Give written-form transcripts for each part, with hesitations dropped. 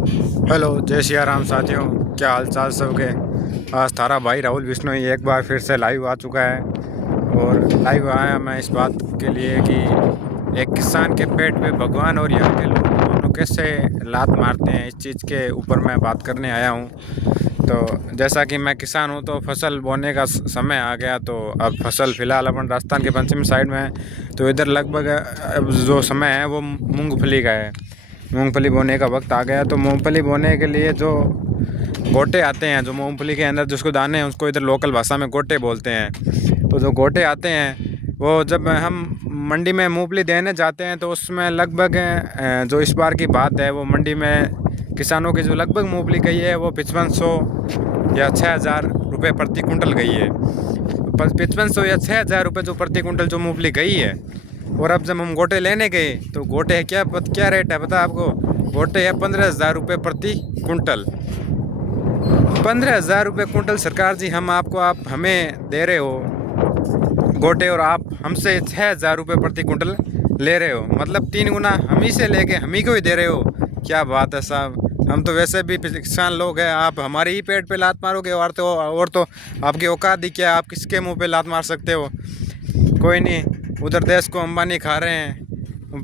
Hello, जय सिया राम साथियों। क्या हाल चाल सबके। आज थारा भाई राहुल बिश्नोई एक बार फिर से लाइव आ चुका है। और लाइव आया मैं इस बात के लिए कि एक किसान के पेट पे भगवान और यहाँ के लोग दोनों कैसे लात मारते हैं, इस चीज़ के ऊपर मैं बात करने आया हूँ। तो जैसा कि मैं किसान हूँ तो फसल बोने का समय आ गया। तो अब फसल फ़िलहाल अपन राजस्थान के पश्चिमी साइड में है। तो इधर लगभग अब जो समय है वो मूंगफली का है। मूंगफली बोने का वक्त आ गया। तो मूंगफली बोने के लिए जो गोटे आते हैं, जो मूंगफली के अंदर जिसको दाने हैं उसको इधर लोकल भाषा में गोटे बोलते हैं। तो जो गोटे आते हैं वो जब हम मंडी में मूंगफली देने जाते हैं तो उसमें लगभग जो इस बार की बात है वो मंडी में किसानों की जो लगभग मूंगफली गई है वो 5500 या 6000 रुपये प्रति कुंटल गई है। 5500 या 6000 रुपये जो प्रति कुंटल जो मूंगफली गई है। और अब जब हम गोटे लेने गए तो गोटे क्या रेट है पता आपको? गोटे है 15,000 रुपये प्रति कुंटल। 15,000 रुपये कुंटल सरकार जी आप हमें दे रहे हो गोटे, और आप हमसे 6,000 रुपये प्रति कुंटल ले रहे हो। मतलब 3 गुना हम ही से लेके हम ही को ही दे रहे हो। क्या बात है साहब। हम तो वैसे भी किसान लोग हैं, आप हमारे ही पेट पे लात मारोगे। और तो आपकी औकात ही क्या, आप किसके मुंह पे लात मार सकते हो? कोई नहीं, उधर देश को अंबानी खा रहे हैं।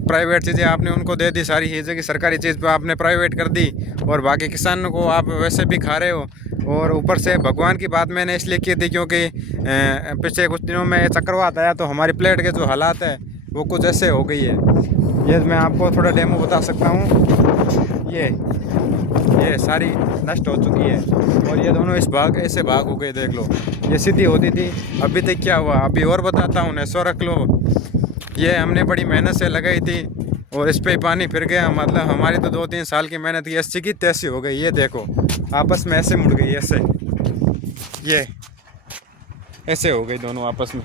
प्राइवेट चीज़ें आपने उनको दे दी, सारी चीज़ें की सरकारी चीज़ पे आपने प्राइवेट कर दी, और बाकी किसानों को आप वैसे भी खा रहे हो। और ऊपर से भगवान की बात मैंने इसलिए की थी क्योंकि पिछले कुछ दिनों में चक्रवात आया तो हमारी प्लेट के जो हालात है वो कुछ ऐसे हो गई है। ये मैं आपको थोड़ा डेमो बता सकता हूँ। ये सारी नष्ट हो चुकी है। और ये दोनों इस भाग ऐसे भाग हो गए, देख लो। ये सीधी होती थी, अभी तक क्या हुआ अभी और बताता हूँ। सौ रख लो। ये हमने बड़ी मेहनत से लगाई थी और इस पे पानी फिर गया। मतलब हमारी तो 2-3 साल की मेहनत की अस्सी की तैसी हो गई। ये देखो आपस में ऐसे मुड़ गई, ऐसे ये ऐसे हो गई दोनों आपस में।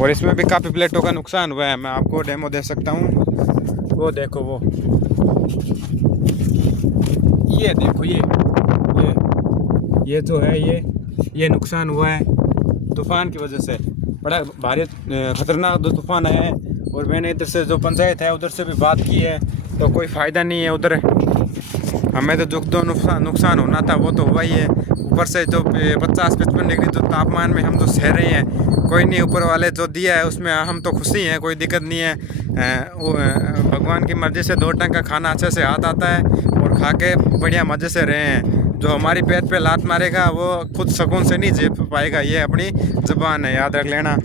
और इसमें भी काफ़ी प्लेटों का नुकसान हुआ है। मैं आपको डेमो दे सकता हूँ। वो देखो, वो ये देखो, ये जो है ये नुकसान हुआ है तूफ़ान की वजह से। बड़ा भारी खतरनाक जो तूफ़ान आया है। और मैंने इधर से जो पंचायत है उधर से भी बात की है तो कोई फ़ायदा नहीं है उधर। हमें तो जो नुकसान होना था वो तो हुआ ही है। ऊपर से जो 50-55 डिग्री जो तापमान में हम जो सह रहे हैं, कोई नहीं, ऊपर वाले जो दिया है उसमें हम तो खुशी हैं, कोई दिक्कत नहीं है। भगवान की मर्ज़ी से 2 टंग का खाना अच्छे से हाथ आता है और खा के बढ़िया मज़े से रहे हैं। जो हमारी पेट पे लात मारेगा वो खुद सुकून से नहीं जी पाएगा। ये अपनी ज़ुबान है, याद रख लेना।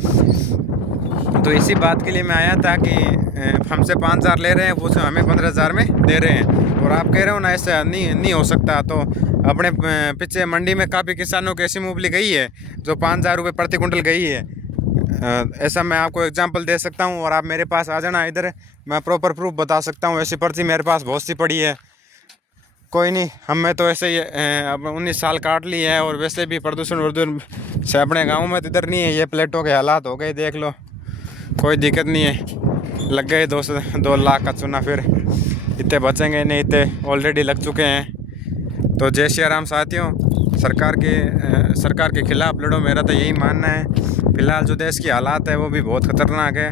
तो इसी बात के लिए मैं आया था कि हमसे 5,000 ले रहे हैं, वो हमें 15,000 में दे रहे हैं। और आप कह रहे हो ना ऐसा नहीं हो सकता। तो अपने पीछे मंडी में काफ़ी किसानों की ऐसी मूंगफली गई है जो 5,000 रुपये प्रति कुंटल गई है। ऐसा मैं आपको एग्जांपल दे सकता हूँ। और आप मेरे पास आ जाना इधर, मैं प्रॉपर प्रूफ बता सकता हूँ। ऐसी पर्ची मेरे पास बहुत सी पड़ी है। कोई नहीं, हमें तो ऐसे ही अब 19 साल काट ली है। और वैसे भी प्रदूषण से अपने गाँव में तो इधर नहीं है। ये प्लेटों के हालात हो गए, देख लो। कोई दिक्कत नहीं है। लग गए 2 लाख का चूना, फिर इतने बचेंगे नहीं, इतने ऑलरेडी लग चुके हैं। तो जय श्री राम साथियों। सरकार के खिलाफ लड़ो, मेरा तो यही मानना है। फिलहाल जो देश की हालात है वो भी बहुत खतरनाक है।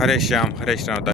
हरे श्याम हरे श्याम।